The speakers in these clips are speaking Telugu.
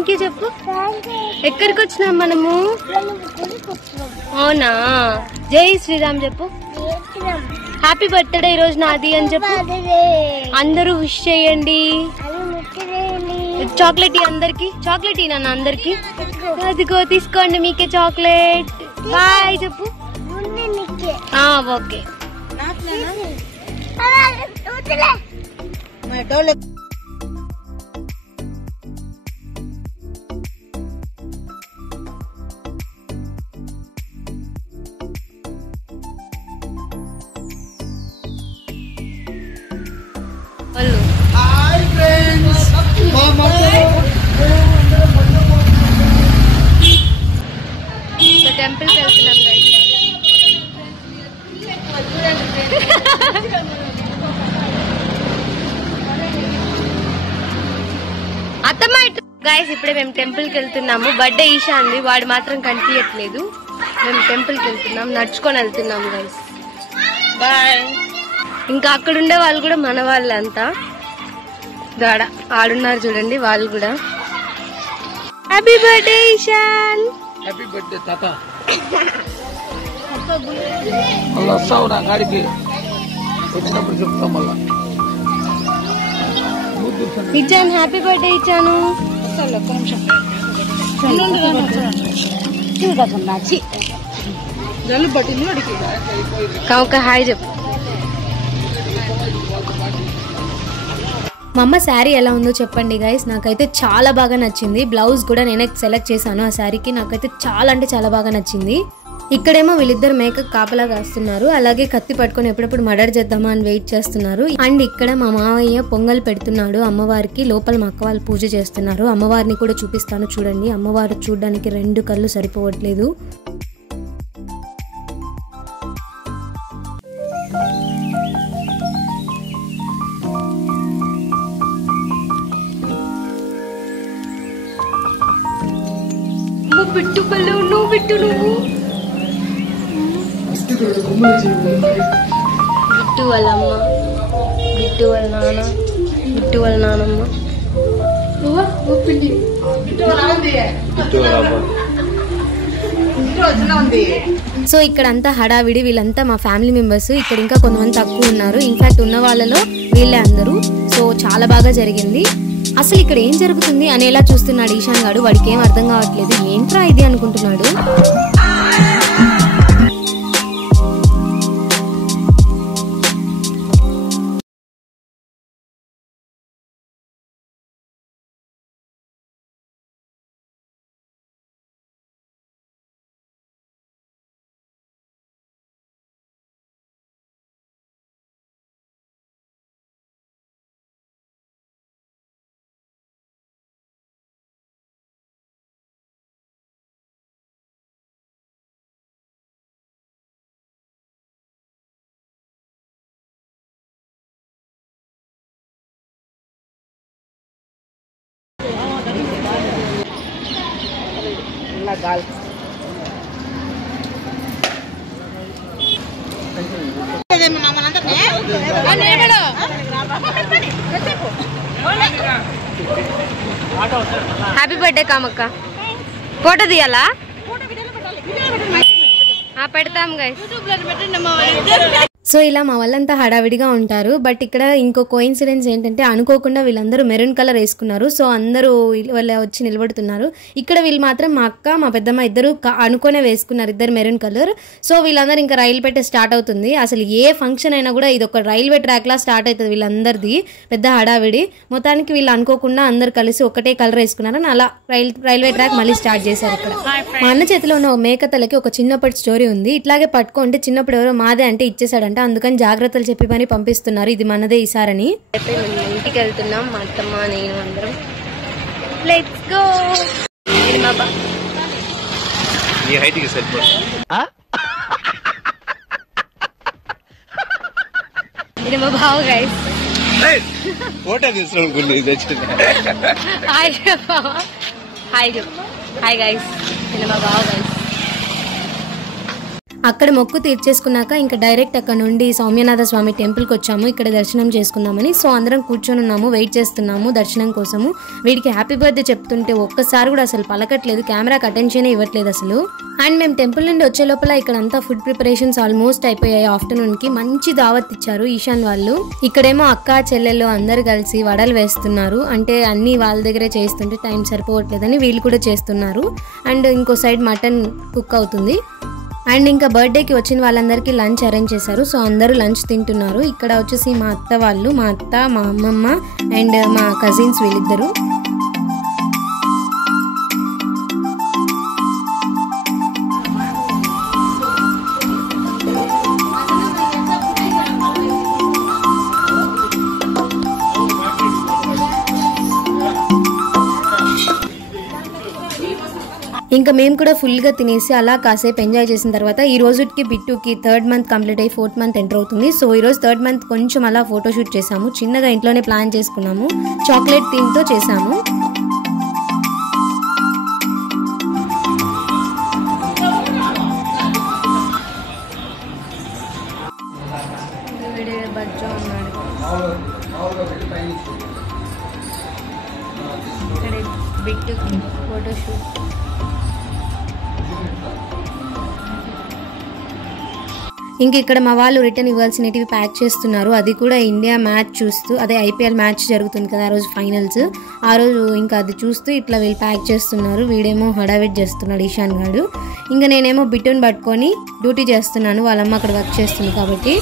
థ్యాంక్ యూ చెప్పు. ఎక్కడికి వచ్చినాం మనము? అవునా, జై శ్రీరామ్ చెప్పు. హ్యాపీ బర్త్డే ఈ రోజు నాది అని చెప్పు. అందరూ విష్ చేయండి. చాక్లెట్ అందరికి, చాక్లెట్ నాన్న అందరికి. అదిగో తీసుకోండి మీకే చాక్లెట్. బాయ్ చెప్పు. ఓకే. టెంపుల్కి వెళ్తున్నాం గైస్. అత్తమ్మ గైస్ ఇప్పుడే మేము టెంపుల్కి వెళ్తున్నాము. బర్త్డే ఈశాంది, వాడు మాత్రం కనిపించట్లేదు. మేము టెంపుల్కి వెళ్తున్నాం, నడుచుకొని వెళ్తున్నాము గైస్. బాయ్. ఇంకా అక్కడ ఉండే వాళ్ళు కూడా మన వాళ్ళు అంతా. దాడ ఆడున్నారు చూడండి వాళ్ళు కూడా. Happy birthday Ishan. Happy birthday తాత. మళ్ళీ వస్తావు నా గాడికి వచ్చినప్పుడు చెప్తాం మళ్ళా. ఇచ్చాను హ్యాపీ బర్త్డే ఇచ్చాను. ఒక హాయ్ చెప్పు. మా అమ్మ శారీ ఎలా ఉందో చెప్పండి గైస్. నాకైతే చాలా బాగా నచ్చింది. బ్లౌజ్ కూడా నేనే సెలెక్ట్ చేశాను ఆ శారీకి. నాకైతే చాలా అంటే చాలా బాగా నచ్చింది. ఇక్కడేమో వీళ్ళిద్దరు మేకప్ కాపలా కాస్తున్నారు, అలాగే కత్తి పట్టుకొని ఎప్పుడప్పుడు మర్డర్ చేద్దామా అని వెయిట్ చేస్తున్నారు. అండ్ ఇక్కడ మా మావయ్య పొంగల్ పెడుతున్నాడు అమ్మవారికి. లోపల మా అక్క వాళ్ళు పూజ చేస్తున్నారు. అమ్మవారిని కూడా చూపిస్తాను చూడండి. అమ్మవారు చూడడానికి 2 కళ్ళు సరిపోవట్లేదు. బిట్టు పళ్ళు నువ్వు బిట్టు, నువ్వు బిట్టు వాళ్ళ అమ్మ, బిట్టు వాళ్ళ నాన్న, బిట్టు వాళ్ళ నానమ్మ. సో ఇక్కడ అంతా హడావిడి. వీళ్ళంతా మా ఫ్యామిలీ మెంబర్స్. ఇక్కడ ఇంకా కొంతమంది తక్కువ ఉన్నారు. ఇన్ఫాక్ట్ ఉన్న వాళ్ళలో వీళ్ళే అందరూ. సో చాలా బాగా జరిగింది. అసలు ఇక్కడ ఏం జరుగుతుంది అనేలా చూస్తున్నాడు ఈశాన్ గాడు. వాడికి ఏం అర్థం కావట్లేదు. ఏంట్రా ఇది అనుకుంటున్నాడు. Happy birthday కామక్క. ఫోటో తీయాలా? పెడతాం గైస్. సో ఇలా మా వాళ్ళంతా హడావిడిగా ఉంటారు. బట్ ఇక్కడ ఇంకో కోఇన్సిడెన్స్ ఏంటంటే అనుకోకుండా వీళ్ళందరూ మెరూన్ కలర్ వేసుకున్నారు. సో అందరూ వాళ్ళు వచ్చి నిలబడుతున్నారు. ఇక్కడ వీళ్ళు మాత్రం మా అక్క మా పెద్దమ్మ ఇద్దరు అనుకునే వేసుకున్నారు, ఇద్దరు మెరూన్ కలర్. సో వీళ్ళందరూ ఇంకా రైలు పెట్టే స్టార్ట్ అవుతుంది. అసలు ఏ ఫంక్షన్ అయినా కూడా ఇది ఒక రైల్వే ట్రాక్ లా స్టార్ట్ అవుతుంది. వీళ్ళందరిది పెద్ద హడావిడి. మొత్తానికి వీళ్ళు అనుకోకుండా అందరు కలిసి ఒకటే కలర్ వేసుకున్నారు. అలా రైల్వే ట్రాక్ మళ్ళీ స్టార్ట్ చేశారు. ఇక్కడ మా అన్న చేతిలో ఉన్న మేకతలకి ఒక చిన్నప్పటి స్టోరీ ఉంది. ఇట్లాగే పట్టుకుంటే చిన్నప్పుడు ఎవరో మాదే అంటే ఇచ్చేసాడంట. అందుకని జాగ్రత్తలు చెప్పి పని పంపిస్తున్నారు. ఇది మనదే ఈసారని. ఇంటికి వెళ్తున్నాం మా అత్తమ్మ నేను అందరం. Let's go. ఇది మా బావ guys. Hi hi hi guys. ఇది మా బావ గైస్. అక్కడ మొక్కు తీర్చేసుకున్నాక ఇంకా డైరెక్ట్ అక్కడ నుండి సౌమ్యనాథ స్వామి టెంపుల్కి వచ్చాము. ఇక్కడ దర్శనం చేసుకుందామని. సో అందరం కూర్చొని ఉన్నాము, వెయిట్ చేస్తున్నాము దర్శనం కోసము. వీడికి హ్యాపీ బర్త్డే చెప్తుంటే ఒక్కసారి కూడా అసలు పలకట్లేదు, కెమెరాకి అటెన్షన్ ఇవ్వట్లేదు అసలు. అండ్ మేము టెంపుల్ నుండి వచ్చే లోపల ఇక్కడ అంతా ఫుడ్ ప్రిపరేషన్స్ ఆల్మోస్ట్ అయిపోయాయి. ఆఫ్టర్నూన్ కి మంచి దావత్ ఇచ్చారు ఈశాన్ వాళ్ళు. ఇక్కడేమో అక్క చెల్లెళ్ళు అందరు కలిసి వడలు వేస్తున్నారు. అంటే అన్ని వాళ్ళ దగ్గరే చేస్తుంటే టైం సరిపోవట్లేదని వీళ్ళు కూడా చేస్తున్నారు. అండ్ ఇంకో సైడ్ మటన్ కుక్ అవుతుంది. అండ్ ఇంకా బర్త్డేకి వచ్చిన వాళ్ళందరికీ లంచ్ అరేంజ్ చేశారు. సో అందరూ లంచ్ తింటున్నారు. ఇక్కడ వచ్చేసి మా అత్త వాళ్ళు, మా అత్త, మా అమ్మమ్మ అండ్ మా కజిన్స్ వీళ్ళిద్దరు. ఇంకా మేము కూడా ఫుల్గా తినేసి అలా కాసేపు ఎంజాయ్ చేసిన తర్వాత ఈ రోజుకి బిట్టుకి 3rd మంత్ కంప్లీట్ అయ్యి 4th మంత్ ఎంటర్ అవుతుంది. సో ఈ రోజు 3rd మంత్ కొంచెం అలా ఫోటోషూట్ చేసాము. చిన్నగా ఇంట్లోనే ప్లాన్ చేసుకున్నాము. చాక్లెట్ థీమ్తో చేసాము. బిట్టుకి ఫోటోషూట్. ఇంక ఇక్కడ మా వాళ్ళు రిటర్న్ ఇవ్వాల్సినవి ప్యాక్ చేస్తున్నారు. అది కూడా ఇండియా మ్యాచ్ చూస్తూ, అదే ఐపీఎల్ మ్యాచ్ జరుగుతుంది కదా ఆ రోజు ఫైనల్స్, ఆ రోజు ఇంకా అది చూస్తూ ఇట్లా వీళ్ళు ప్యాక్ చేస్తున్నారు. వీడేమో హడావిడి చేస్తున్నాడు ఈశాన్ గాడు. ఇంకా నేనేమో బిట్టుని పట్టుకొని డ్యూటీ చేస్తున్నాను. వాళ్ళమ్మ అక్కడ వర్క్ చేస్తుంది కాబట్టి.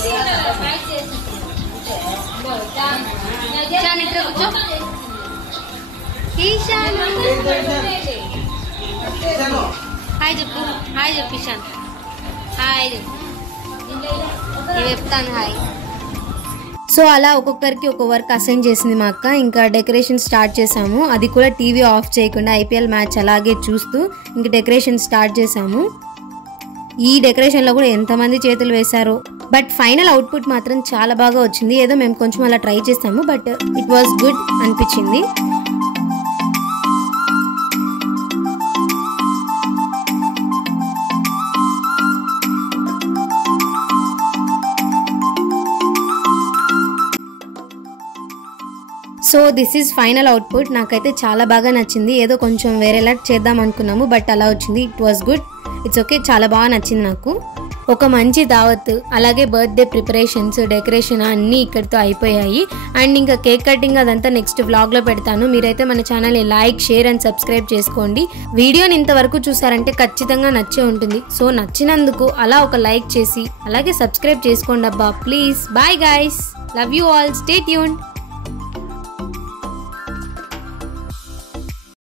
హాయ్ చెప్పు, హాయ్ చెప్పు ఈశాన్, హాయ్ చెప్పు. సో అలా ఒక్కొక్కరికి ఒక వర్క్ అసైన్ చేసింది మా అక్క. ఇంకా డెకరేషన్ స్టార్ట్ చేసాము. అది కూడా టీవీ ఆఫ్ చేయకుండా ఐపీఎల్ మ్యాచ్ అలాగే చూస్తూ ఇంకా డెకరేషన్ స్టార్ట్ చేసాము. ఈ డెకరేషన్లో కూడా ఎంతమంది చేతులు వేశారో. బట్ ఫైనల్ అవుట్పుట్ మాత్రం చాలా బాగా వచ్చింది. ఏదో మేము కొంచెం అలా ట్రై చేసాము, బట్ ఇట్ వాస్ గుడ్ అనిపించింది. So this is final output. నాకైతే చాలా బాగా నచ్చింది. ఏదో కొంచెం వేరేలా చేద్దాం అనుకున్నాము, బట్ అలా వచ్చింది. It was good, it's okay, చాలా బాగా నచ్చింది నాకు. ఒక మంచి దావత్, అలాగే బర్త్డే ప్రిపరేషన్స్, డెకరేషన్ అన్నీ ఇక్కడితో అయిపోయాయి. అండ్ ఇంకా కేక్ కటింగ్ అదంతా నెక్స్ట్ వ్లాగ్లో పెడతాను. మీరైతే మన ఛానల్ని లైక్, షేర్ అండ్ సబ్స్క్రైబ్ చేసుకోండి. వీడియోని ఇంతవరకు చూసారంటే ఖచ్చితంగా నచ్చే ఉంటుంది. సో నచ్చినందుకు అలా ఒక లైక్ చేసి అలాగే సబ్స్క్రైబ్ చేసుకోండి అబ్బా please. Bye guys, love you all, stay tuned.